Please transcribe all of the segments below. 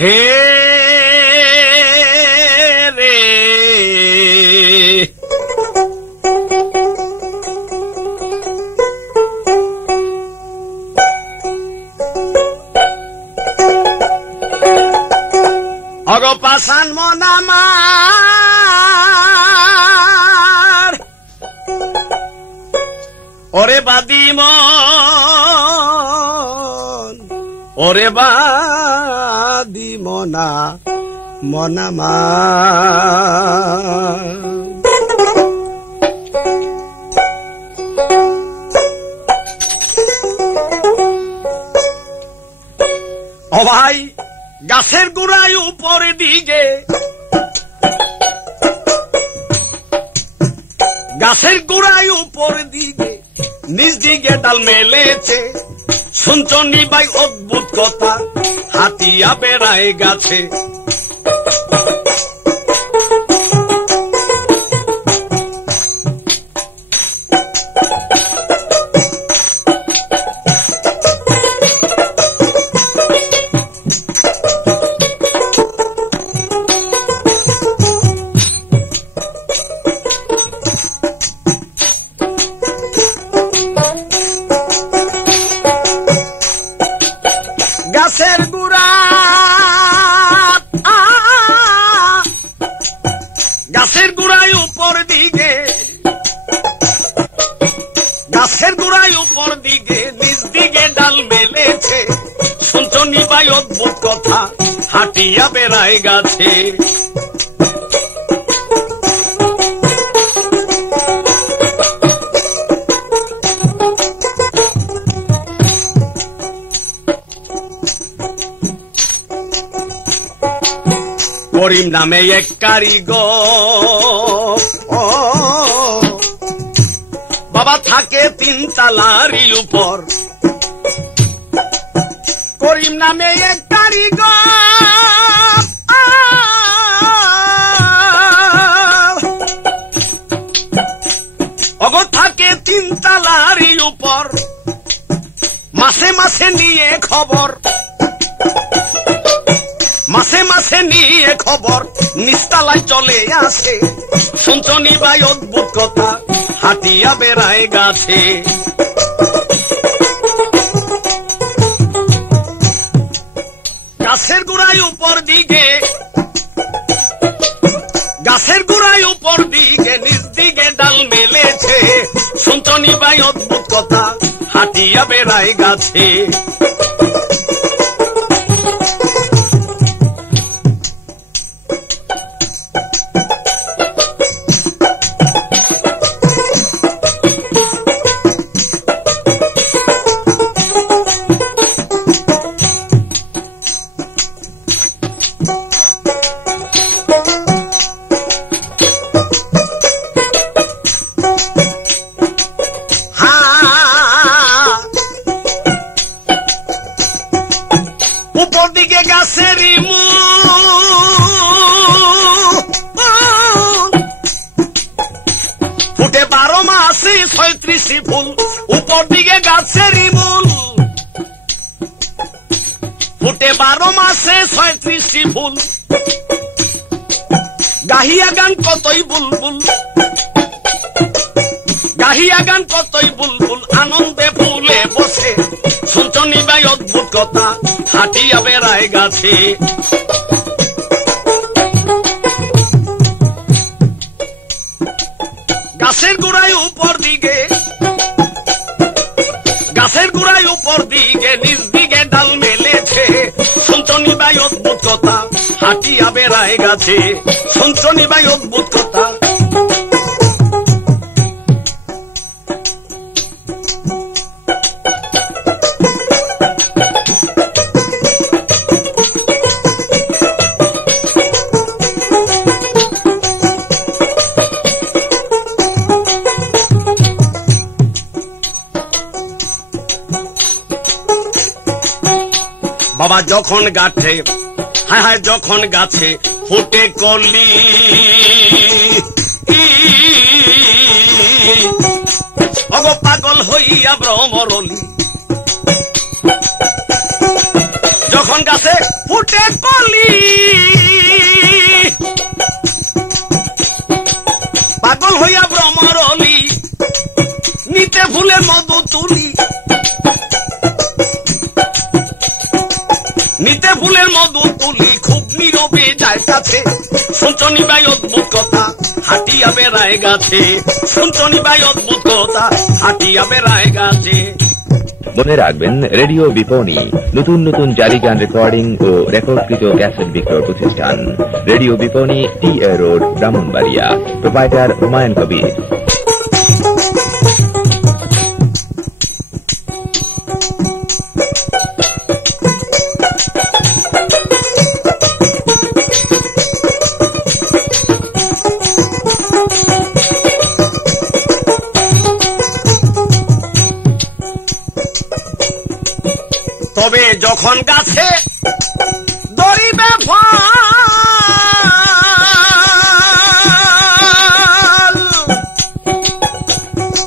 হে রে অগপাশান মনামার ওরে বাদিমন ওরে বাদিমনা মনামার ও ভাই গাছের গোড়ায় উপর দিকে গাছের গোড়ায় উপর দিকে নিজ দিকে ডাল মেলেছে শুনছ নি ভাই অদ্ভুত কথা হাতিয়া বেড়ায় গাছে গাছের গোড়ায় উপর দিকে গাছের গোড়ায় উপর দিকে নিজ দিকে ডাল মেলেছে শুনছ নি ভাই অদ্ভুত কথা হাটিয়া বেড়ায় গাছে করিম নামে এক কারিগর বাবা থাকে 3 তালারই উপর করিম নামে এক কারিগর অগ থাকে 3 তালারই উপর মাসে মাসে নিয়ে খবর মাসে মাসে নিয়ে খবর নিস্তালায় চলে আসে শুনছ নি ভাই অদ্ভুত কথা হাটিয়া বেড়ায় গাছে গাছের গোড়ায় উপর দিকে গাছের গোড়ায় উপর দিকে নিজ দিকে ডাল মেলেছে শুনছ নি ভাই অদ্ভুত কথা হাটিয়া বেড়ায় গাছে উপর দিকে গাছেরই ফুটে 12 মাসে 36 ফুল উপর দিকে গাছেরই মূল ফুটে 12 মাসে 36 ফুল গাহিয়া গান কতই বুলবুল গাহিয়া গান কতই বুলবুল আনন্দে ফুলে বসে শুনছ নি ভাই অদ্ভুত কথা হাটিয়া বেড়ায় গাছে গাছের গোড়ায় উপর দিকে গাছের গোড়ায় উপর দিকে নিজ দিকে ডাল মেলেছে শুনছ নি ভাই অদ্ভুত কথা হাটিয়া বেড়ায় গাছে শুনছ নি ভাই অদ্ভুত কথা বাবা যখন গাছে হায় হায় যখন গাছে ফুটে কলি অগ পাগল হইয়া ভ্রমরলি যখন গাছে ফুটে কলি পাগল হইয়া ভ্রমরলি নিতে ফুলের মধু তুলি নিতে ফুলের মধু তুলি খুব নীরবে যায় কাছে শুনছনি ভাই অদ্ভুত কথা হাঁটিয়া বেড়ায় গাছে শুনছনি ভাই অদ্ভুত কথা হাঁটিয়া বেড়ায় গাছে। মনে রাখবেন রেডিও বিপণী নতুন নতুন জারি গান রেকর্ডিং ও রেকর্ডকৃত ক্যাসেট বিক্রয় প্রতিষ্ঠান। রেডিও বিপণী টি.এ. রোড, ব্রাহ্মণবাড়িয়া। প্রোপাইটার হুমায়ুন কবির। তবে যখন গাছে ধরিবে ফল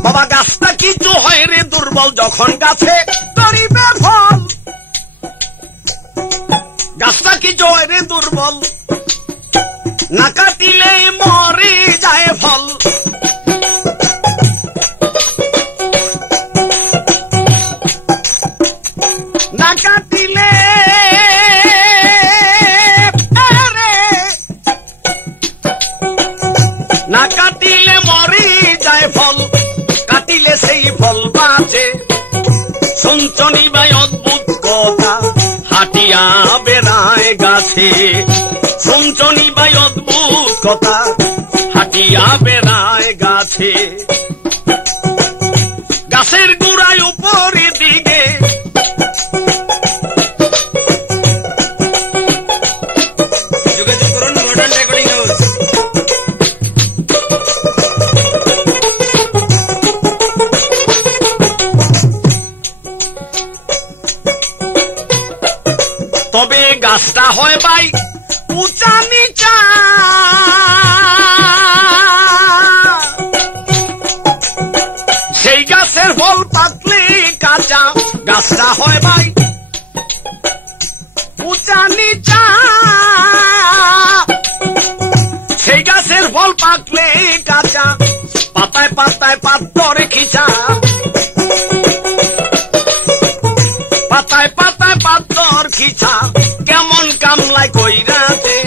বাবা গাছটা কিছু হয় রে দুর্বল যখন গাছে ধরিবে ফল গাছটা কিছু হয় রে দুর্বল না কাটিলে মরে যায় ফল না কাটিলে না কাটিলে মরি যায় ফল কাটিলে সেই ফল বাঁচে শুনছনি ভাই অদ্ভুত কথা হাঁটিয়া বেড়ায় গাছে শুনছনি ভাই অদ্ভুত কথা হাঁটিয়া বেড়ায় গাছে গাছের গোড়ায় উপরে দিকে তবে গাছটা হয় ভাই উঁচা নিচা সেই গাছের ফল পাকলে কাঁচা গাছটা হয় ভাই উঁচা নিচা সেই গাছের ফল পাকলে কাঁচা পাতায় পাতায় পাতরে খিচা পাতায় পাতায় পাতর খিচা কেমন কামলায় কইরাতে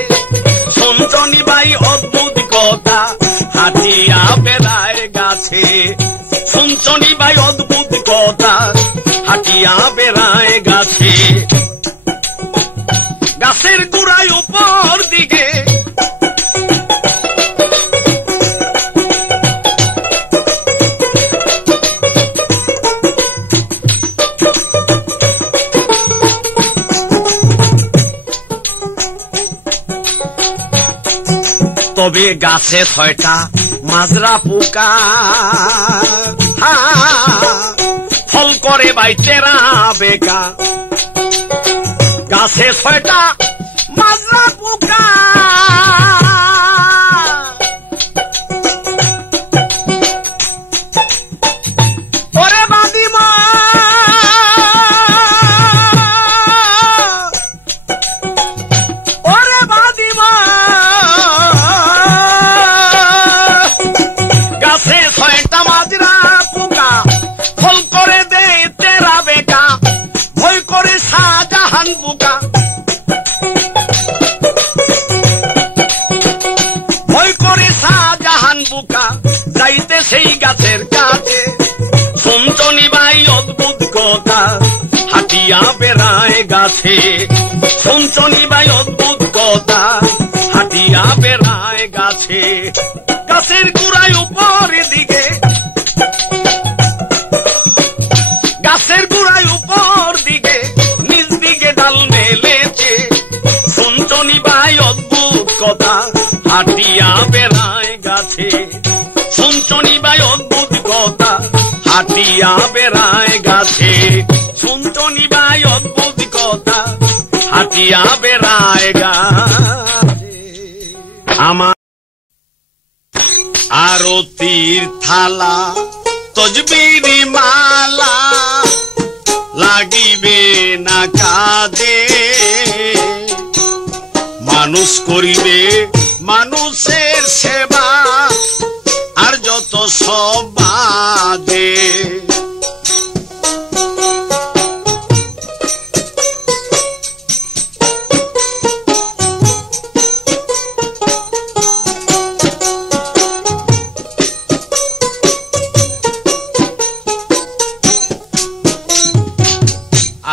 শুনছনি ভাই অদ্ভুত কথা হাঁটিয়া বেড়ায় গাছে শুনছনি ভাই অদ্ভুত কথা হাঁটিয়া বেড়ায় গাছে গাছের গোড়ায় উপর দিকে তবে গাছে 6টা মাজরা পোকা ফল করে ভাই চেরা বেকা গাছে 6টা মাজরা পোকা ওরে বাদিমা ওরে বাদিমা গাছে 6টা মাজরা পোকা ফল করে দে তেরা বেকা ভয় করে শাহজাহান বুকা ভয় করে শাহজাহান বুকা যাইতে সেই গাছের কাছে শুনছনি ভাই অদ্ভুত কথা হাঁটিয়া বেড়ায় গাছে শুনছনি ভাই অদ্ভুত কথা হাঁটিয়া বেড়ায় গাছে গাছের গোড়ায় উপরে দিকে গাছের গোড়ায় উপর দিকে নিচ দিকে ডাল মেলেছে শুনছনি ভাই অদ্ভুত কথা হাঁটিয়া বেড়ায় গাছে শুনছনি ভাই অদ্ভুত কথা হাঁটিয়া বেড়ায় গাছে শুনছনি ভাই অদ্ভুত কথা হাঁটিয়া বেড়ায় গাছে আমার আরতির থালা তজবিরি মালা লাগিবে না কাঁদে মানুষ করিবে মানুষের সেবা আর যত সব বাদে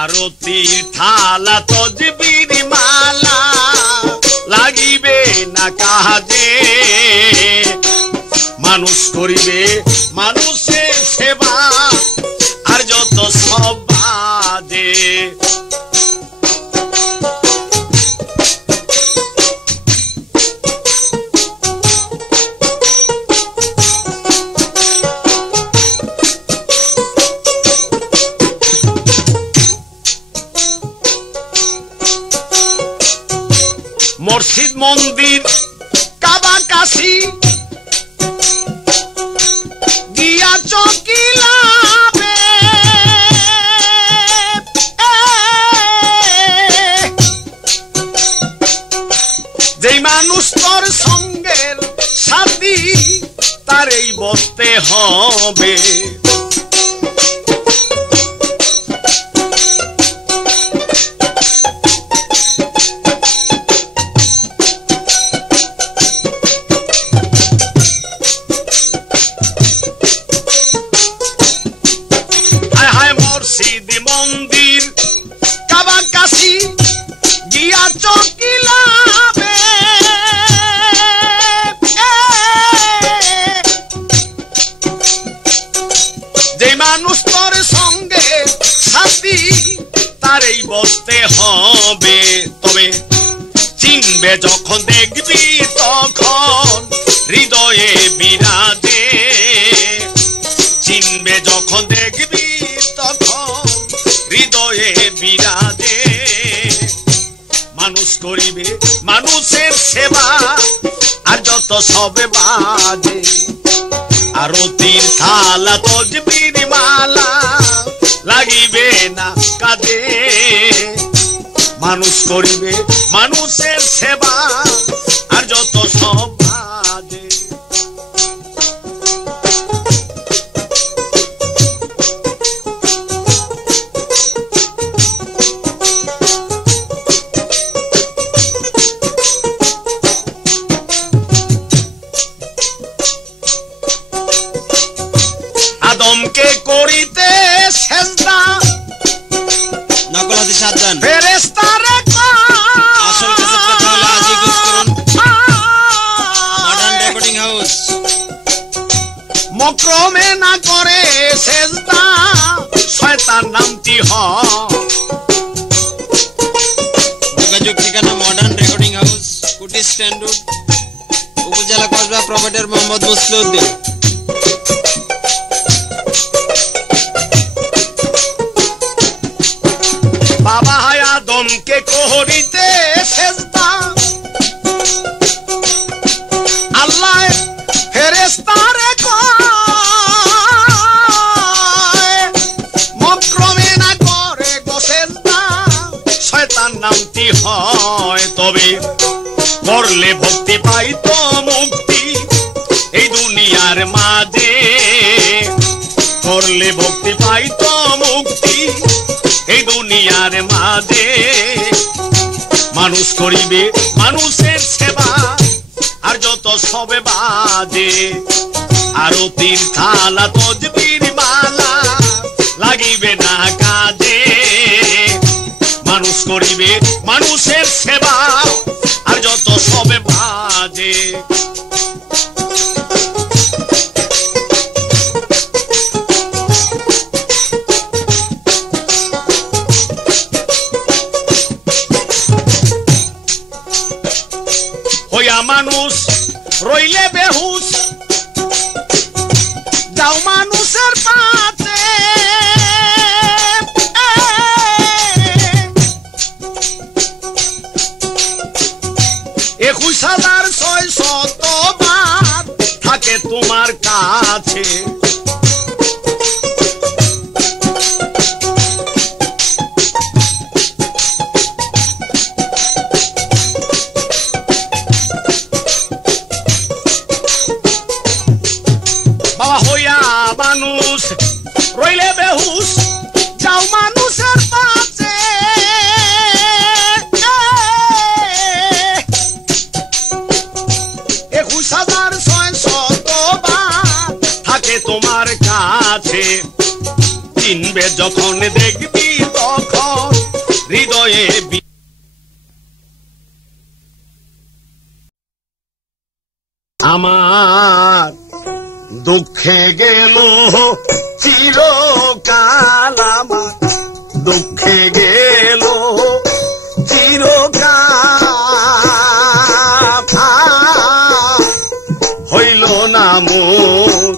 আরতির থালা তদবির মালা লাগিবে না কাজে মানুষ করিবে মানুষের সেবা আর যত সব বাদে মসজিদ মন্দির কাবা কাশি গিয়া চকিলাবে যেই মানুষ তোর সঙ্গের সাথী তারই বলতে হবে মন্দির কাবা কাশি গিয়া চকিলাবে যে মানুষ তোর সঙ্গে সাথী তারই বসতে হবে তবে চিনবে যখন দেখবি তখন হৃদয়ে বিরাজে চিনবে যখন দেখবি তখন হৃদয়ে বিরাজে মানুষ করিবে মানুষের সেবা আর যত সবে বাজে আরতির থালা তদবির মালা লাগিবে না কাজে মানুষ করিবে মানুষের সেবা আর যত সব বাজে আদমকে করিতে সেজদা নকল হাদিস সাবধান ফেরেশতারে আসল ক্যাসেটটা তাহলে আজই গুজ করুন মডার্ন রেকর্ডিং হাউস মক্রমে না করে সেজদা শয়তান নামটি যোগাযোগ ঠিকানা মডার্ন রেকর্ডিং হাউস কুটি স্ট্যান্ড রোড উপজেলা কসবা প্রোভাইডার মোহাম্মদ মুসলিউদ্দিন বাবা আদমকে করিতে সেজদা আল্লাহ ফেরেশতারে কয় মক্রমে না করে গো সেজদা শয়তান নামটি হয় তবে করলে ভক্তি পাইতো মুক্তি এই দুনিয়ার মাঝে করলে ভক্তি পাইতো মুক্তি এই দুনিয়ার মাঝে মানুষ করিবে মানুষের সেবা আর যত সবে বাজে আরতির থালা তদবির মালা লাগিবে না কাজে মানুষ করিবে মানুষের সেবা আর যত সবে বাজে হইয়া মানুষ রইলে বেহুশ যাও মানুষের পাতে 21,600 বার থাকে তোমার কাছে চিনবে যখন দেখবি তখন হৃদয়ে আমার দুঃখে গেল চিরকাল, আমার দুঃখে গেল চিরকাল, হইল না মোর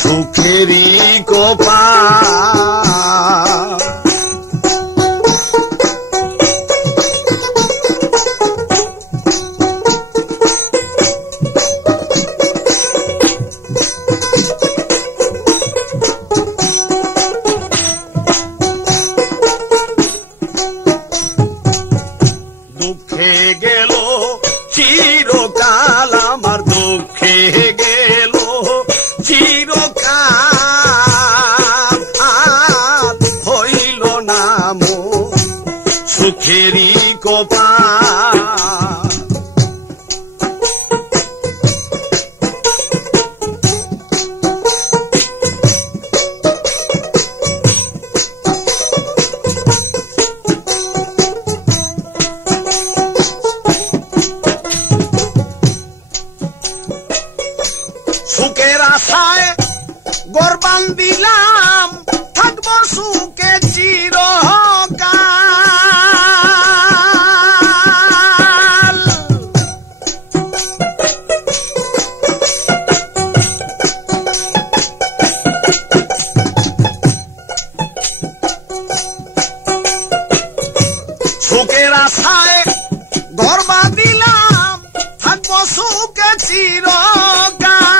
সুখেরই কপাল। দুঃখে গেল চিরকাল, আমার দুঃখে গেল চিরকাল, হইল না মোর সুখেরই কপাল। সুখের আশায় গরবান দিলাম, থাকবো সুখে চিরকাল। সুখের আশায় গরবান দিলাম, থাকবো সুখে চিরকাল।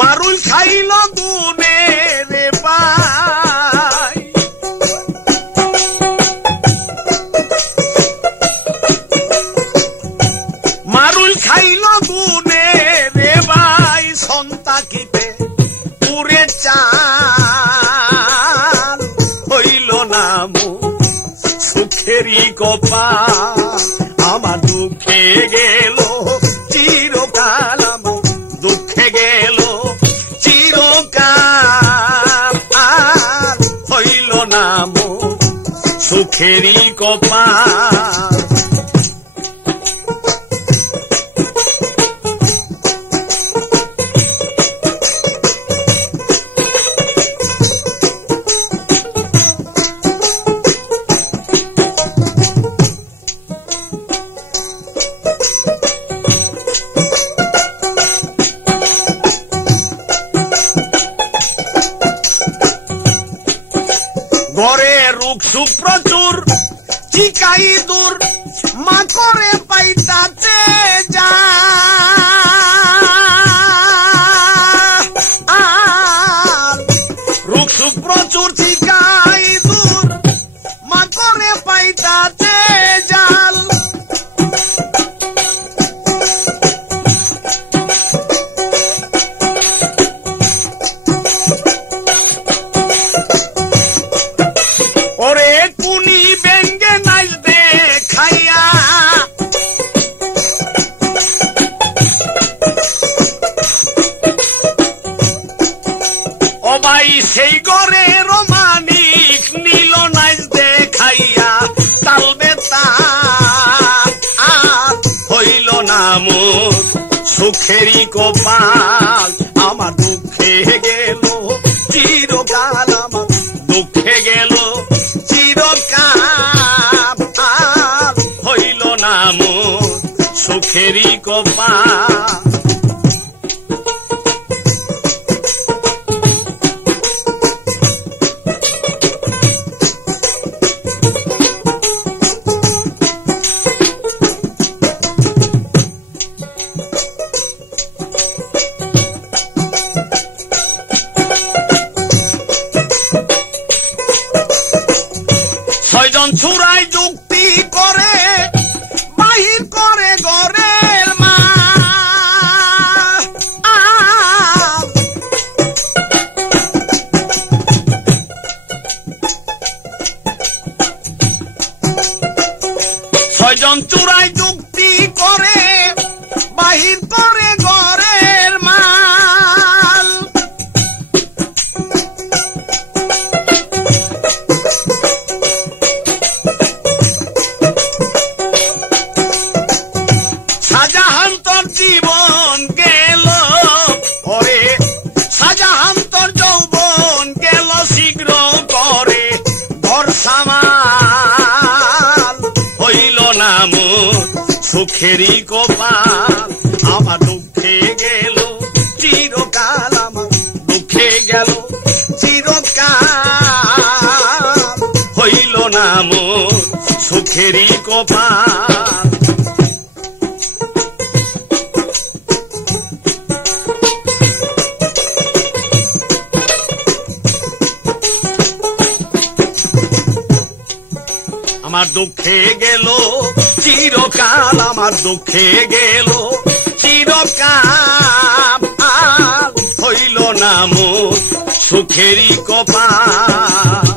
মারুল খাইল গুনে রে ভাই, মারুল খাইল গুনে রে ভাই, সন্তাকিতে পুরে চাল, হইল না মোর সুখেরই কপাল। আমার দুঃখে গেল চিরকাল, আমার দুঃখে গেল চিরকাল, আর হইল না মোর সুখেরই কপাল। ঘরে রুখ সুখ প্রচুর, চিকাই দূর, মা করে পাইতাতে যা, রুখ সুখ প্রচুর, চিকাই দূর, মা করে পাইতাতে জাল। ওরে কুনি বেঙ্গে নাইল দেখাইয়া, ও ভাই সেই ঘরে রোমানিক নীল নাইল দেখাইয়া, তালবে তাল, হইল না মোর সুখেরই কপাল। আমার দুঃখে গেল চিরকাল, আমার দুঃখে গেল চিরকাল, হইল না মোর সুখেরই কপাল। সুখেরই কপাল আমার দুঃখে গেল চিরকাল, আমার দুঃখে গেল চিরকাল, হইল না মোর সুখেরই কপাল। আমার দুঃখে গেল চিরকাল, আমার দুঃখে গেল চিরকাল, হইল না মোর সুখেরই কপাল।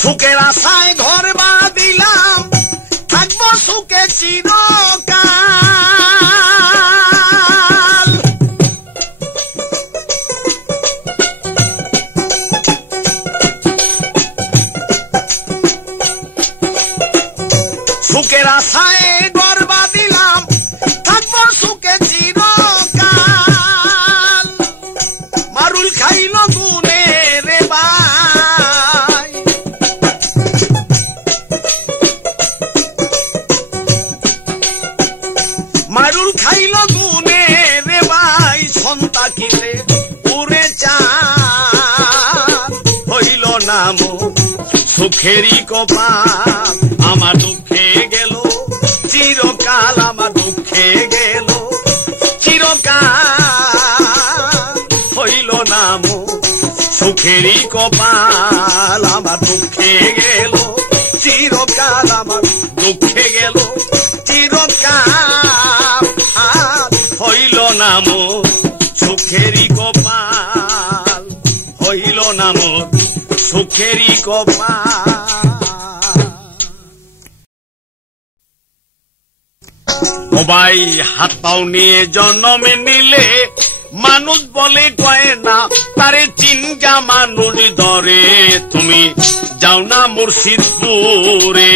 সুখের আশায় ঘর বাঁধিলাম, থাকবো সুখে চিরকাল। সুখের আশায় ঘর বাঁধিলাম, থাকবো সুখে চিরকাল। মারুল খাইল গুনে রে ভাই, মারুল খাইল গুনে রে ভাই, সন্তাকিতে উড়ে চাল, হইল না মোর সুখেরই কপাল। আমার দুঃখে গেল চিরকাল, আমার দুঃখে গেল চিরকাল, হইল না মোর সুখেরই কপাল। আমার দুঃখে গেল চিরকাল, আমার দুঃখে গেল চিরকাল, হইল না মোর সুখেরই কপাল, হইল না মোর সুখেরই কপাল। ও ভাই হাত পাও নিয়ে জন্মে নিলে, মানুষ বলে কয় না তারে চিনগা মানুষ ধরে। তুমি যাও না মুর্শিদপুরে,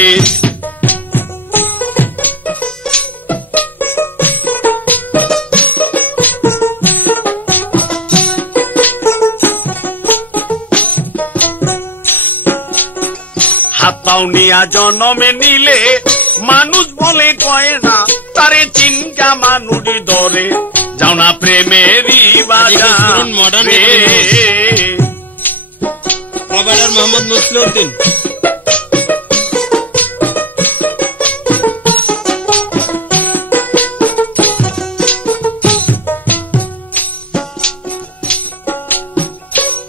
হাত পাও নিয়া জন্মে নিলে, মানুষ বলে কয় না তারে চিনগা মানুষ ধরে। যাও না প্রেমেরই বাজার মডার্ন প্রোভাইডার মোহাম্মদ মুসলিউদ্দিন।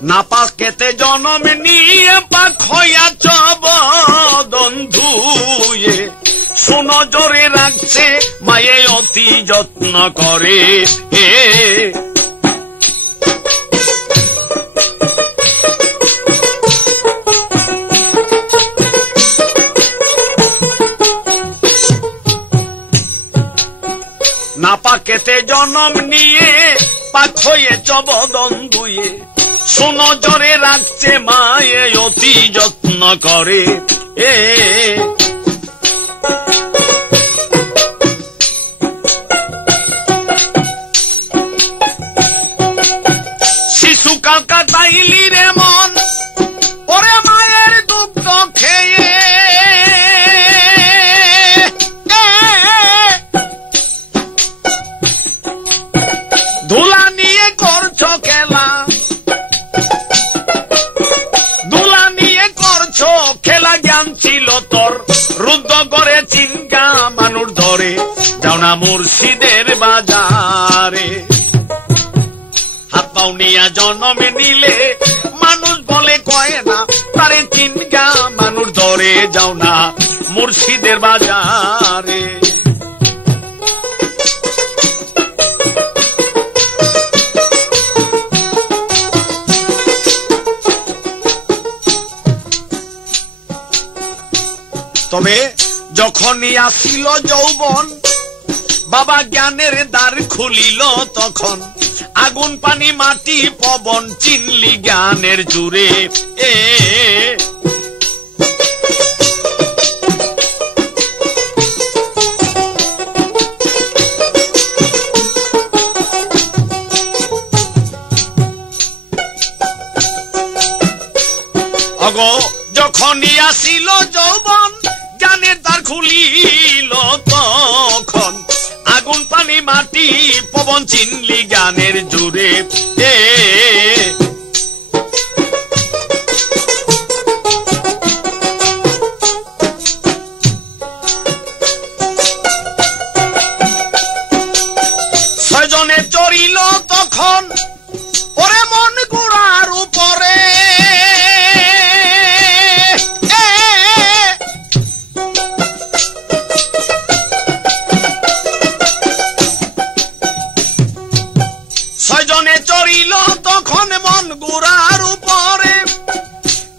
না পাকেতে জনম নিয়ে পাক হইয়াছ বদন ধুয়ে, সুনজরে রাখছে মায়ে অতি যত্ন করে। না পাকেতে জনম নিয়ে পাক হয়েছ বদন ধুয়ে, সুনজরে রাখছে মায়ে অতি যত্ন করে। শিশুকাল কাটাইলি রে মন ওরে মায়ের দুগ্ধ খেয়ে, ধুলা নিয়ে করছ খেলা, ধুলা নিয়ে করছ খেলা, জ্ঞান ছিল তোর রুদ্ধ করে চিনগা মানুষ ধরে। যাও না মুর্শিদের বাজারে, হাত পাও নিয়া জন্মে নিলে, মানুষ বলে কয় না তারে চিনগা মানুষ ধরে। যাও না মুর্শিদের বাজারে। তবে যখনই আসিল যৌবন, বাবা জ্ঞানের দ্বার খুলিল তখন, আগুন পানি মাটি পবন চিনলি জ্ঞানের জুড়ে। যখনই আসিল যৌবন জ্ঞানের দ্বার খুলিল তখন আগুন পানি মাটি পবন চিনলি জ্ঞানের জুড়ে ছয়জনে চড়িল তখন ওরে মন গোড়ার উপরে ছয়জনে চড়িল তখন মন গোড়ার উপরে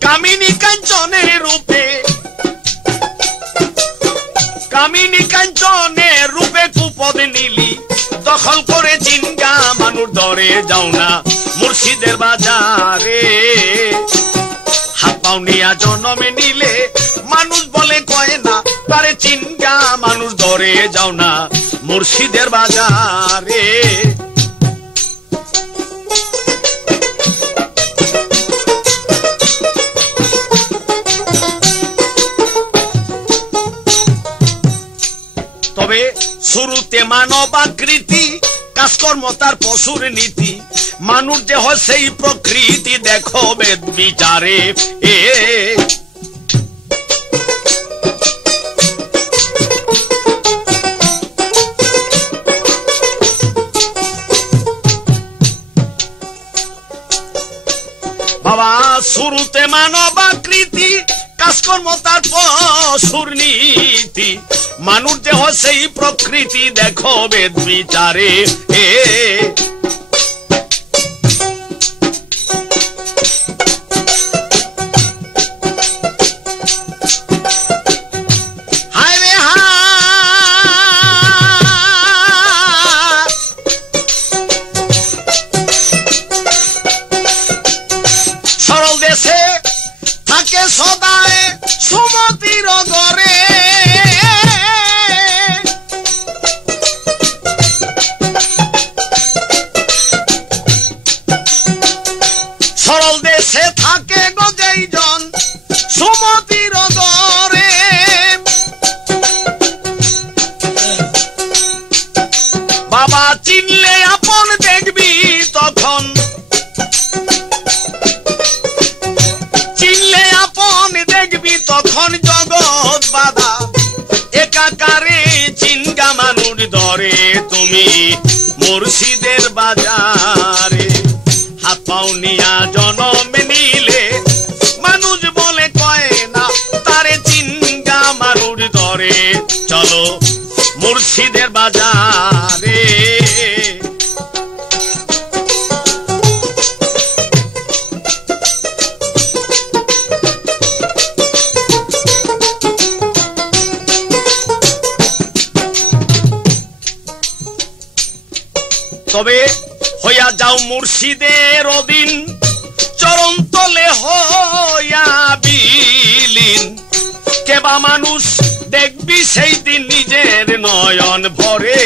কামিনী কাঞ্চনের রূপে কামিনী কাঞ্চনের রূপে কুপদ নীলি দখল করে চিনগা মানুষ ধরে যাও না মুর্শিদের বাজারে হাত পাও নিয়া জন্মে নিলে মানুষ বলে কয় না তারে চিনগা মানুষ ধরে যাও না মুর্শিদের বাজারে তবে শুরুতে মানব আকৃতি কাজকর্ম তার পশুর নীতি মানুষ যে হয় সেই প্রকৃতি দেখো বেদ বিচারে বাবা শুরুতে মানব আকৃতি কাজকর্ম তার পশুর নীতি মানুষ যে হয় সেই প্রকৃতি দেখো বেদ বিচারে হায় রে সরল দেশে থাকে সদায় সুমতির গরে সরল দেশে থাকে গো যেইজন সুমতির গরে বাবা চিনলে আপন দেখবি তখন চিনলে আপন দেখবি তখন জগৎ বাধা একাকারে চিনগা মানুষ ধরে তুমি মুর্শিদের বাজারে হাত পাও নিয়া জনমে নিলে মানুষ বলে কয় না তারে চিনগা মানুষ ধরে চলো মুর্শিদের বাজারে তবে হইয়া যাও মুর্শিদের অধীন চরণ তলে হইয়া বিলীন কেবা মানুষ দেখবি সেই দিন নিজের নয়ন ভরে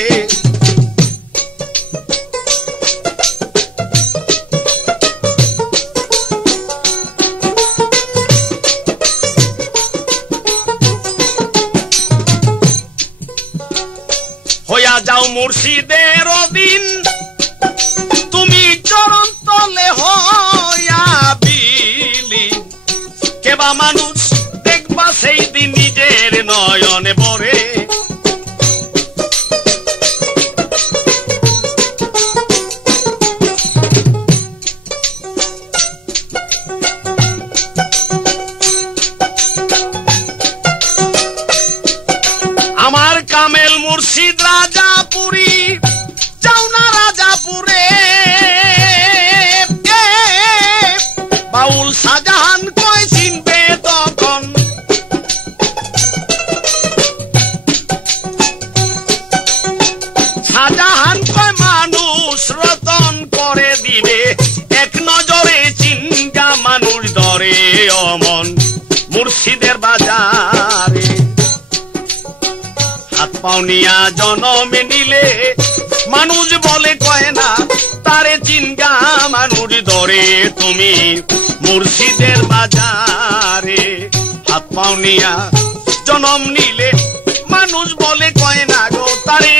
হইয়া যাও মুর্শিদের অধীন তুমি চরণ তলে হইয়া বিলীন কেবা মানুষ দেখবা সেই দিন নিজের নয়নে ভরে আমার কামেল মুর্শিদ রাজাপুরী যাও না রাজাপুরে বাউল শাহজাহান কয় চিনবে তখন শাহজাহান কয় মানুষ রতন করে দিবে এক নজরে চিনগা মানুষ ধরে অমন মুর্শিদের বাজারে হাত পাও নিয়া জনমে নিলে মানুষ বলে কয় না তারে চিনগা মানুষ ধরে তুমি মুর্শিদের বাজারে পাওনিয়া জনম নিলে মানুষ বলে কয় না গো তারে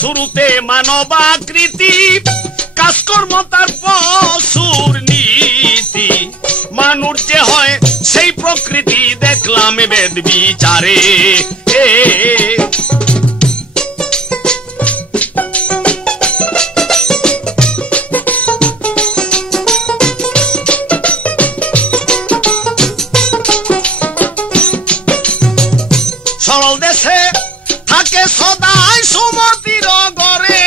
শুরুতে মানবাকৃতি কাজকর্ম তার পশুর নীতি মানুষ যে হয় সেই প্রকৃতি দেখলাম বেদ বিচারে সরল দেশে থাকে সদাই সুমতির গরে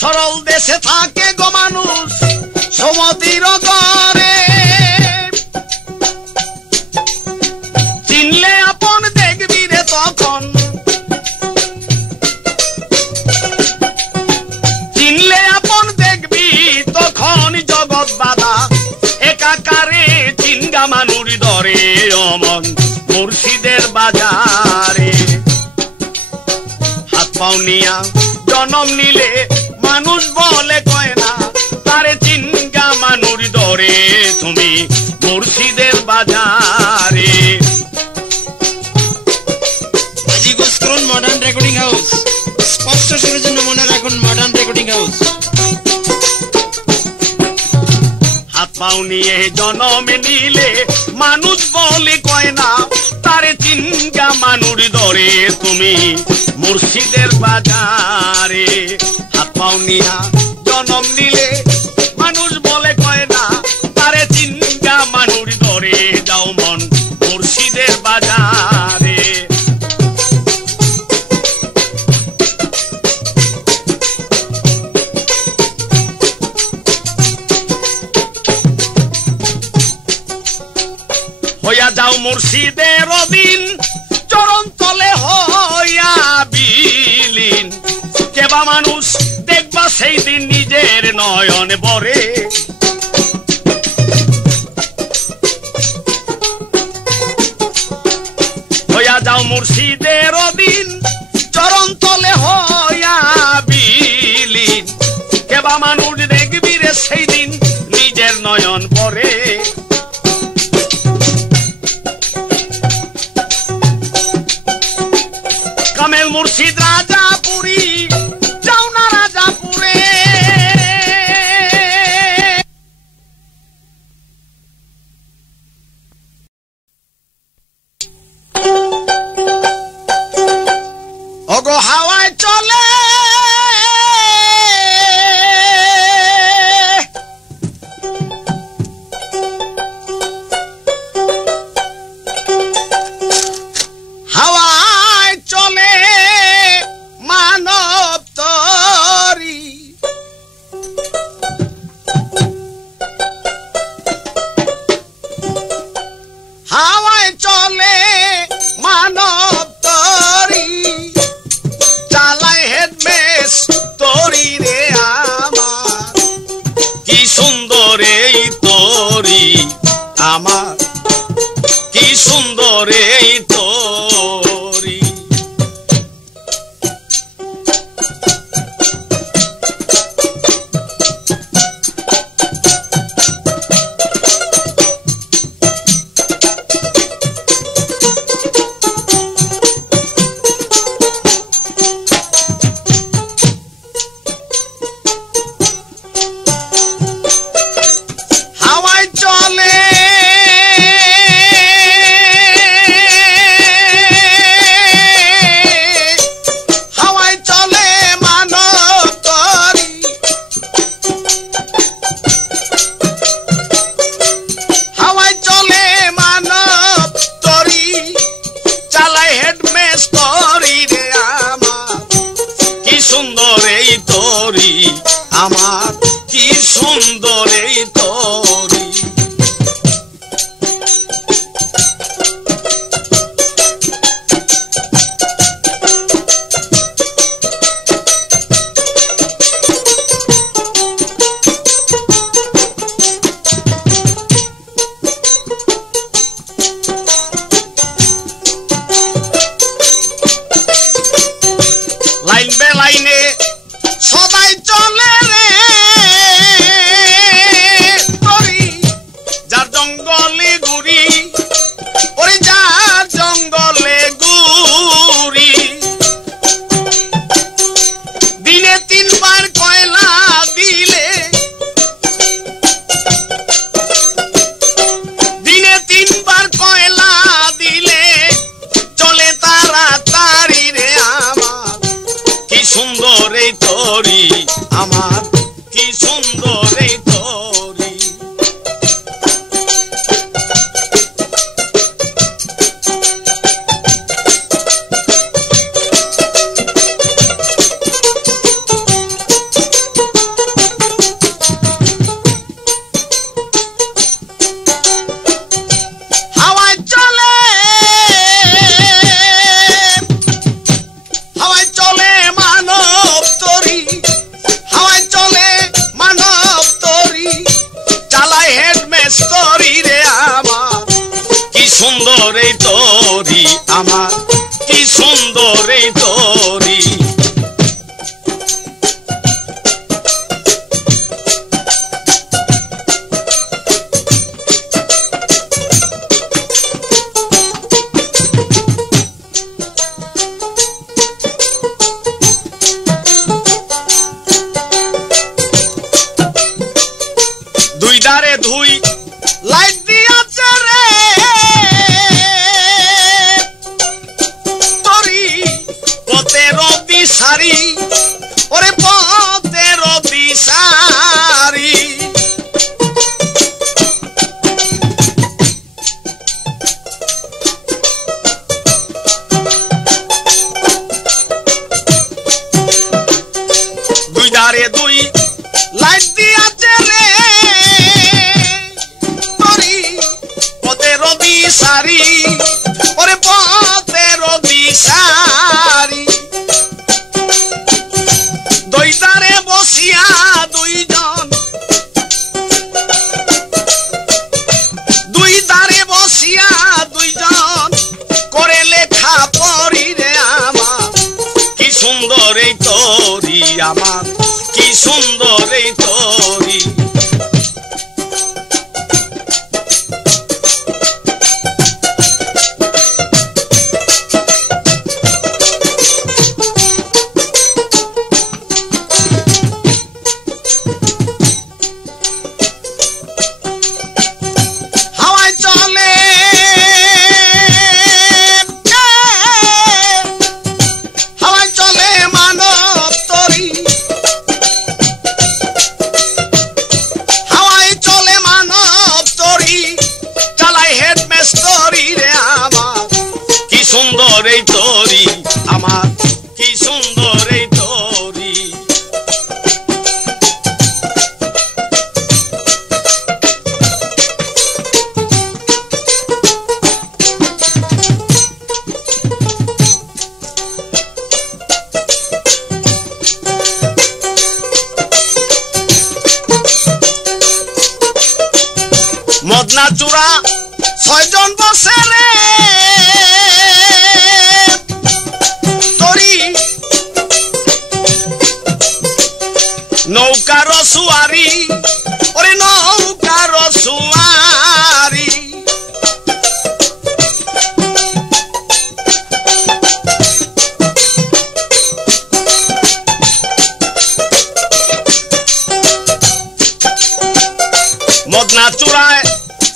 সরল দেশে থাকে গো মানুষ সুমতির গরে চিনলে আপন দেখবি রে তখন চিনলে আপন দেখবি তখন জগৎ বাধা একাকারে চিঙ্গা মানুষ ধরে অমন মুর্শিদের বাজারে হাত পাও নিয়া জনম নিলে মানুষ বলে কয় না তারে চিঙ্গা মানুষ ধরে তুমি মুর্শিদের বাজারে আজি গোস করুন মডার্ন রেকর্ডিং হাউস স্পষ্ট সুরের জন্য মনে রাখুন মডার্ন রেকর্ডিং হাউস হাত পাও নিয়ে জনম নিলে মানুষ বলে কয় না তারে চিঙ্গা মানুষ ধরে তুমি মুর্শিদের বাজারে হাত পাও নিয়া জনম নিলে মানুষ বলে কয় না তারে চিঙ্গা মানুষ ধরে যাও মন মুর্শিদের বাজারে হইয়া যাও মুর্শিদের অধীন চরণ তলে হইয়া বিলীন কেবা মানুষ দেখবা সেই দিন নিজের নয়ন বরে হইয়া যাও মুর্শিদের অধীন চরণ তলে হইয়া বিলীন কেবা মানুষ দেখবি রে সেই দিন নিজের নয়ন বরে কামেল মুর্শিদ রাজাপুরী যাও না রাজাপুরে ওগো হাওয়ায় চলে হাওয়ায় চলে মানব তরি হাওয়ায় চলে মানব তরি চালায় হেডমেস তরি রে আমার কি সুন্দর এই তরি আমার কি সুন্দর এই তরি হাওয়ায় চলে হাওয়ায় চলে মানব তরি হাওয়ায় চলে মানব তরি চালায় হেডমেস তরি রে আমার কি সুন্দর এই তরি আমার কি সুন্দর এই তরি সুন্দর এই তরি। সুন্দর এই তরি আমার, কি সুন্দর এই তরি। দুই ধারে ধুই লাইট দিয়াছে রে তরি, পথের দিশারি ওরে পথের দিশারি। দুই ধারে দুই লাইট দিয়াছে রে তরি, পথের দিশারি ওরে পথের দিশারি। দুই ধারে বসিয়া দুইজন, দুই ধারে বসিয়া দুইজন করে লেখা পড়ি রে আমার, কি সুন্দর এই তরি আমার, কি সুন্দর এই তরি। হাওয়ায় চলে হাওয়ায় চলে মানব তরি, হাওয়ায় চলে মানব তরি, চালায় হেডমাস্টারি রে আমার, কি সুন্দর এই তরি আমার, কি সুন্দর এই তরি। মদনা চূড়া ছয়জন বসে রে তরি, নৌকার সুয়ারি ওরে নৌকার সুয়ারি। মদনা চূড়ায়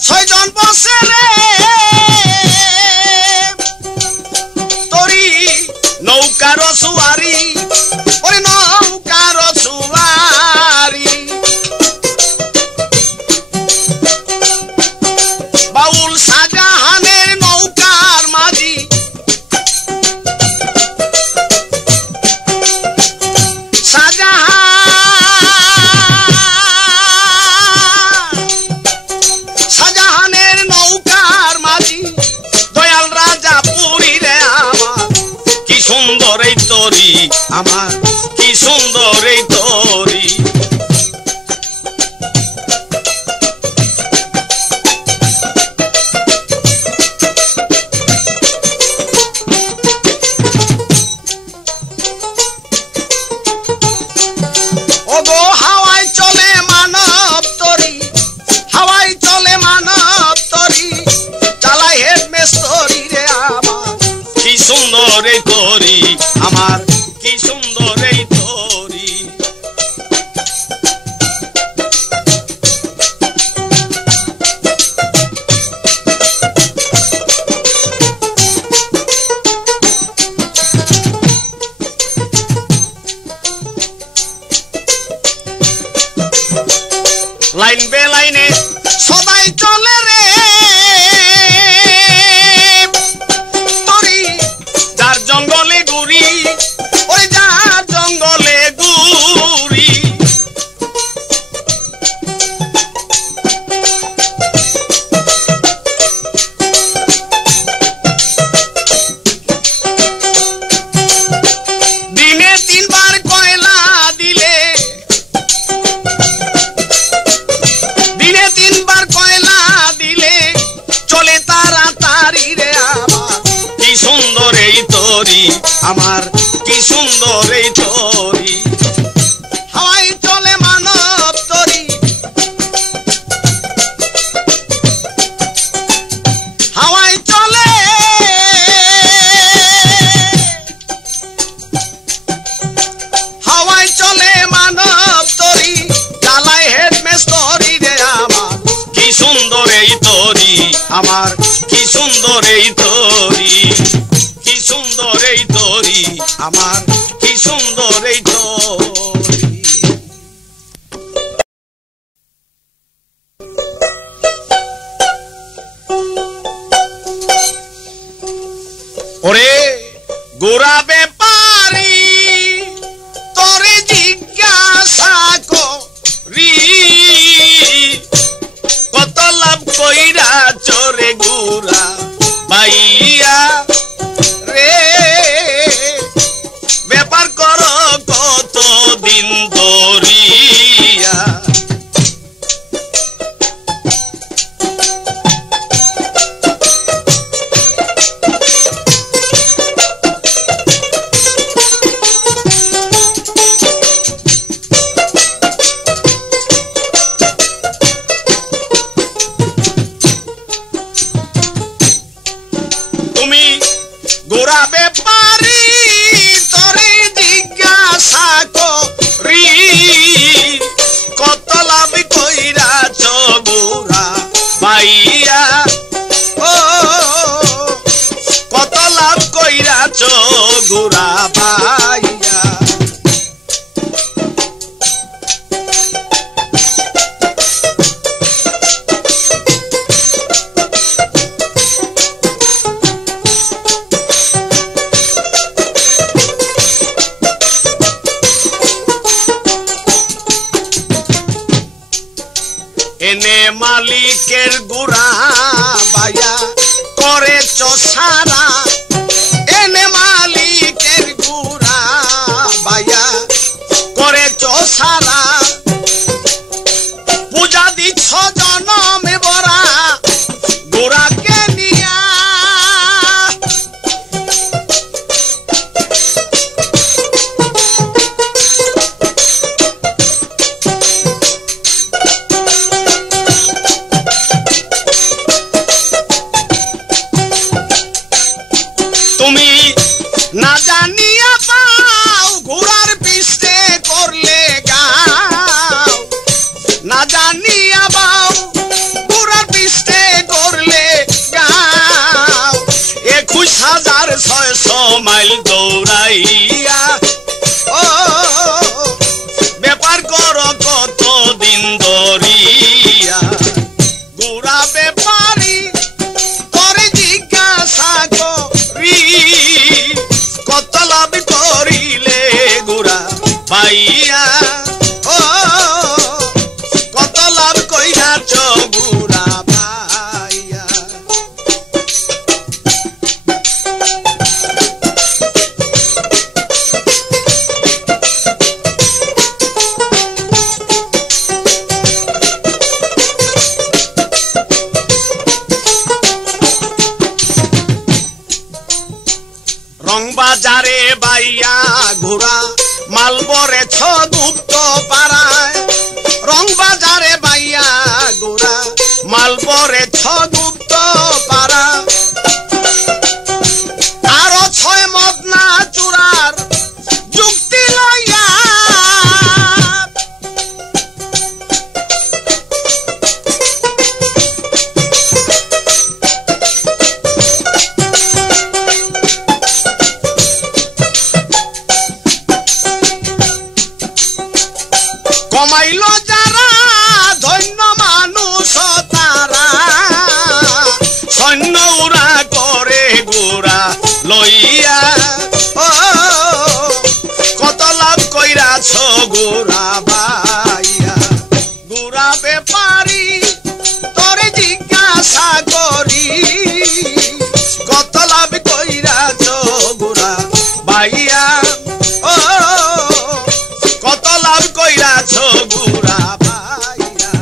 ছয়জন বসে রে তরি, নৌকার সুয়ারি ওরে নৌকার সুয়ারি। বাউল শাহজাহানের নৌকার মাঝি, শাহজাহানের নৌকার মাঝি দয়াল রাজা পুরী রে আমার, কি সুন্দর এই তরি আমার, কি সুন্দর এই তরি। ওগো হাওয়ায় চলে মানব তরি, হাওয়ায় চলে মানব তরি, চালায় হেডমাস্টারি রে আমার, কি সুন্দর এই তরি আমার, কি সুন্দর লাইন বে লাইনে সদাই চলে রে তরি যার জঙ্গলে গুরি ওই যার জঙ্গলে গুরি দিনে 3 বার কয়লা দিলে দিনে 3 বার কয়লা দিলে চলে তাড়াতাড়ি রে আমার কি সুন্দর এই তরি আমার কি সুন্দর এই তরি হাওয়ায় চলে মানব তরি হাওয়ায় চলে হাওয়ায় চলে মানব তরি জ্বালায় হেডমেস তরি রে আমার কি সুন্দর এই তরি আমার কি সুন্দর এই তরি কি সুন্দর এই তরি আমার কি সুন্দর এই তরি ওরে গোরা ব্যাপারী তোরে জিজ্ঞাসা করি কত লাভ কইরা চরে গোরা বাইয়া রে ব্যাপার করো কত দিন ধরিয়া তুমি গোরা ব্যাপারী তোরে জিজ্ঞাসা করি কত লাভ কইরাছ গোরা বাইয়া ও কত লাভ কইরাছ গোরা বাইয়া এনে মালিকের গুড়া বায়া করেছ সারা এনে মালিকের গুড়া বায়া করেছ সারা পূজা দিচ্ছ জনমে বরা গোড়াকে নিয়া তুমি না জানিয়া পাও ঘোড়ার পিষ্টে করলে গাও না জানিয়া পাও ঘোড়ার পিষ্টে করলে গাও 21,600 মাইল দৌড়াইয়া ও ব্যাপার করো কত দিন ধরিয়া ঘোড়া ব্যাপারী তোরে জিজ্ঞাসা করি কত লাভ করিলে গোরা পাইয়া ও কত লাভ কইরাছ গোরা পাইয়া রংবাজারে বাইয়া ঘোড়া মালবরে গুপ্ত পাড়ায় রংবাজারে বাইয়া ঘোড়া মালবরে গুপ্ত পাড়া আরো 6 মদনা চূড়ার যুক্তি লইয়া কমাইল যারা ধন্য পাইয়া ও কত লাভ কইরাছ গুড়া পাইয়া।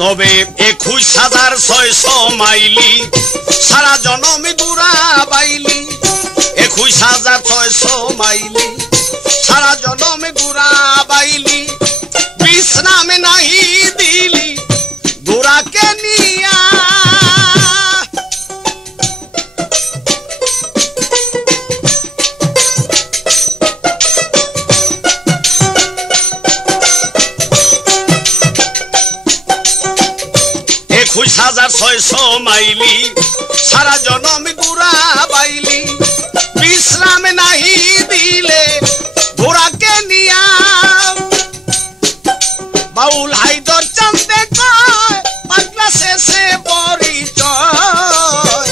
তবে 21,600 মাইলি সারা জনমে গুড়া বাইলি। 21,600 মাইলি সারা জনমে গুড়া বাইলি। বিশ্রামে নাহি দিলি গুড়াকে নিয়া। ছয়শো মাইলি সারা জনমে গুড়া বাইলি। বিশ্রাম নাহি দিলে ঘোড়াকে নিয়া। বাউল হায়দর চান্দে কয় পাগলা শেষে পরিচয়।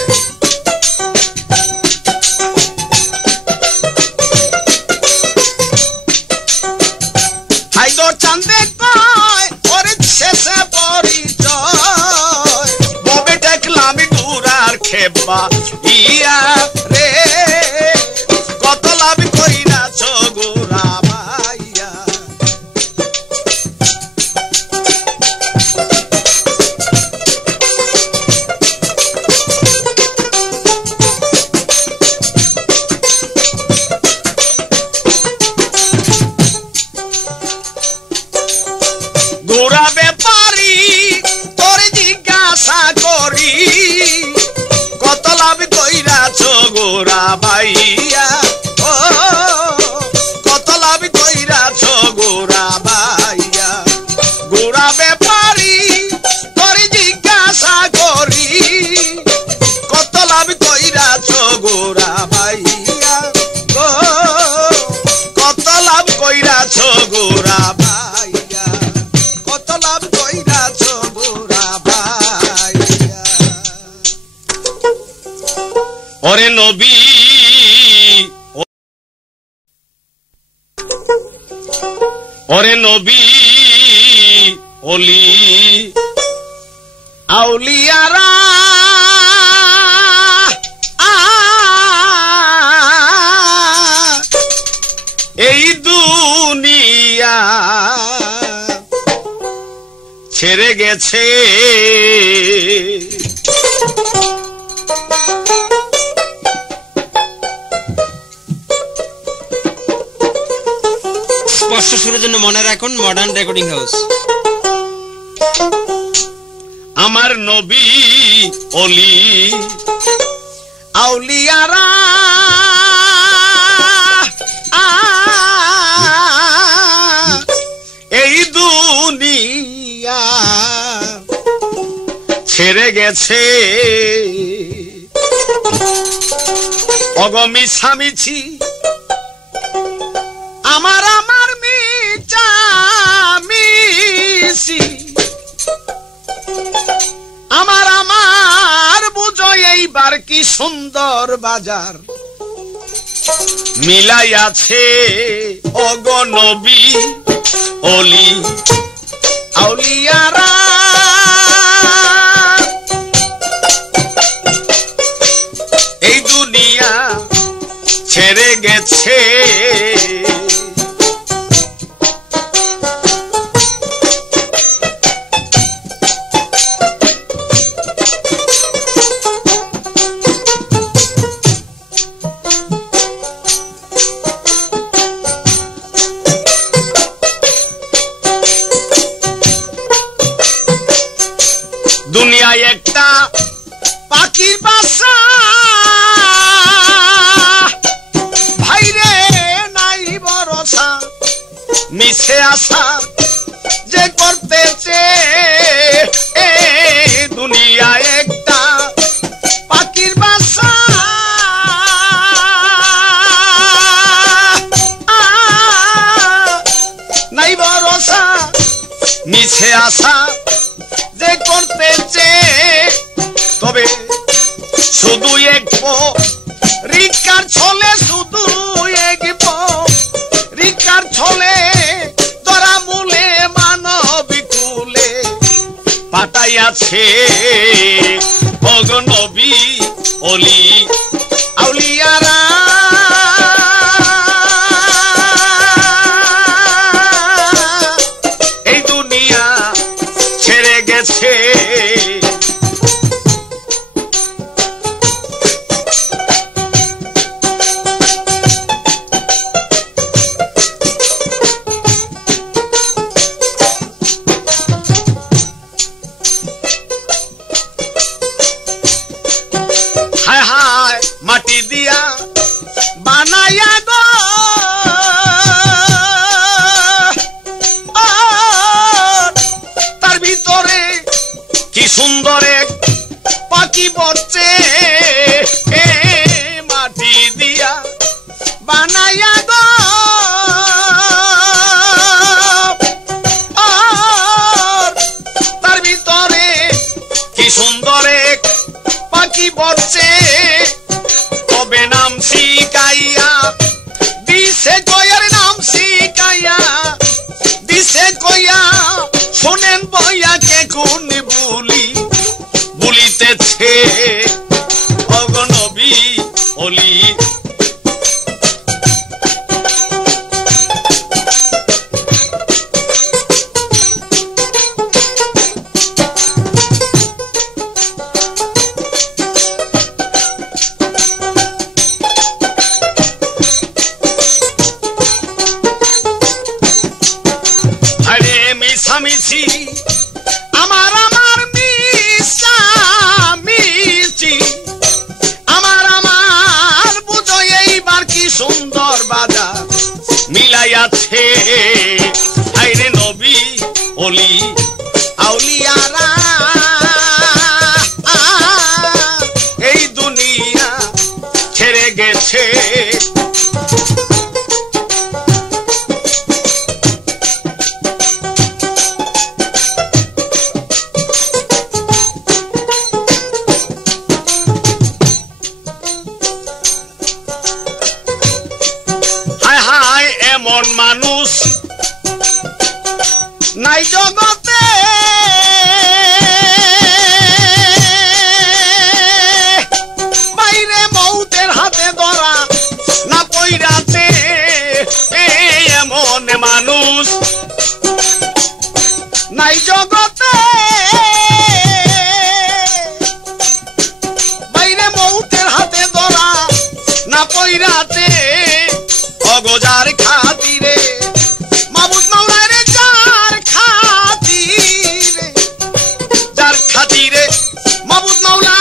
হায়দর চান্দে কয় ওরে শেষে পরিচয়। ববে দেখলাম গুড়ার খেবা ইয়া রে কত লাভ কইরাছ গুড়া ভাইয়া। গুড়া ব্যাপারী তোরে জিজ্ঞাসা করি কত লাভ কইরাছ গোরা ভাইয়া। ও কত লাভ কইরাছ গোরা ভাইয়া। গোরা ব্যাপারী তোরে জিজ্ঞাসা করি কত লাভ কইরাছ গোরা ভাইয়া। ও কত লাভ কইরাছ গোরা ভাইয়া। কত লাভ কইরাছ গোরা ভাইয়া। ওরে নবী ওরে নবী ওলি আউলিয়ারা এই দুনিয়া ছেড়ে গেছে। স্পষ্ট সুরের জন্য মনে রাখুন মডার্ন রেকর্ডিং হাউস। আমার নবী ওলি আউলিয়ারা এই দুনিয়া ছেড়ে গেছে। অগমি স্বামীছি আমার আমার মিছি আমার আমার বুঝো এইবার কি সুন্দর বাজার মিলাইয়াছে। অগ নবী ওলি আউলিয়ারা এই দুনিয়া ছেড়ে গেছে। দুনিয়ায় একটা পাখির বাসা ভাইরে নাই ভরসা। মিছে আশা যে করতেছে দুনিয়ায় একটা পাখির বাসা। নাই ভরসা মিছে আশা যে করতেছে। তবে শুধু এক রিকার ছলে শুধু এক রিকার ছলে তোরা মূলে মানবী কুলে পাঠাইয়াছে ওগো নবী অলি আউলিয়ারা এই দুনিয়া ছেড়ে গেছে মাটি দিয়া বানায়া গো তার ভিতরে কি সুন্দর এক পাখি বসছে মাটি দিয়া বানায়া গো তার ভিতরে কি সুন্দর এক পাখি বসছে নাম শিকাইয়া দিছে কয়ার নাম শিকাইয়া দিছে কয়া শোনেন বইয়া কে কোন বলিতেছে ওগো নবী অলি মিশামিশি আমার আমার মিশামিশি আমার আমার বুঝো এইবার কি সুন্দর বাজার মিলাইয়াছে আইরে নবী অলি আউলিয়ারা এই দুনিয়া ছেড়ে গেছে এমন মানুষ নাই জগতে বাইরে মৌতের হাতে ধরা না পইরাতে এমন মানুষ নাই জগতে বাইরে মৌতের হাতে ধরা না পইরাতে অগোজার খাতিরে মাবুদ মাওলার যার খাতিরে মাবুদ মাওলা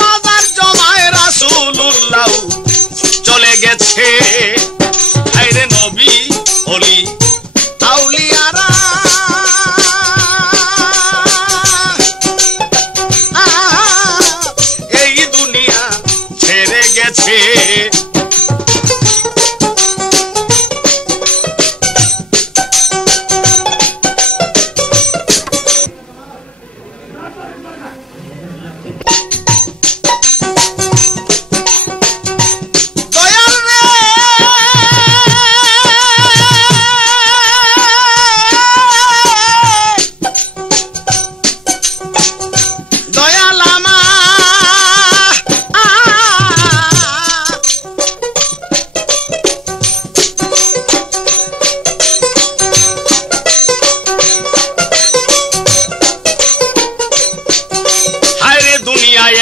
বাজার জমায় রাসূলুল্লাহ চলে গেছে আইরে নবী অলি আউলিয়ারা এই দুনিয়া ছেড়ে গেছে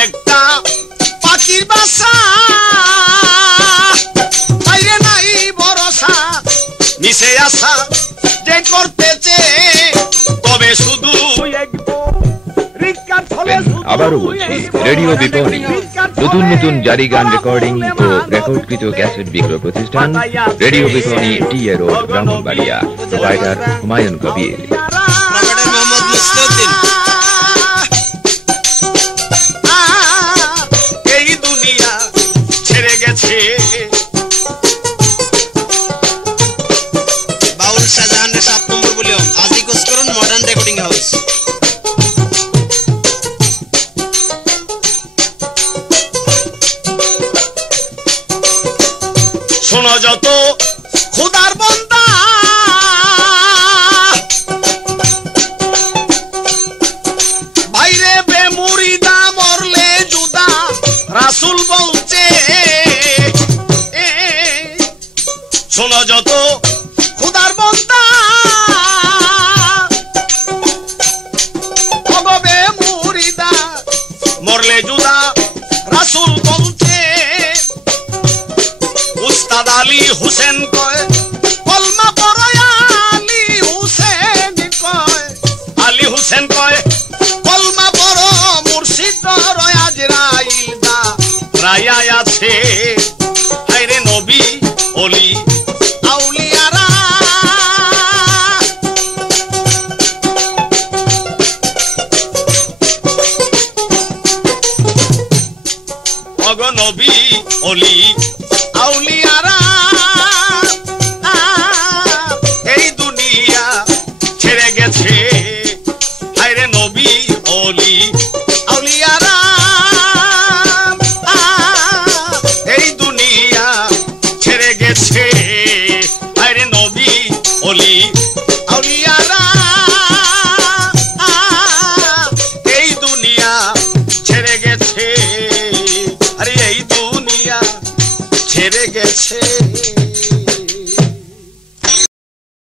একটা পাখির বাসা বাইরে নাই ভরসা মিশে আসা যে করতেছে তবে শুধু আবারও বলছি রেডিও বিপণী নতুন নতুন জারি গান রেকর্ডিং ও রেকর্ডকৃত ক্যাসেট বিক্রয় প্রতিষ্ঠান রেডিও বিপণী টি এ রোড ব্রাহ্মণবাড়িয়া প্রোপাইটার হুমায়ুন কবির।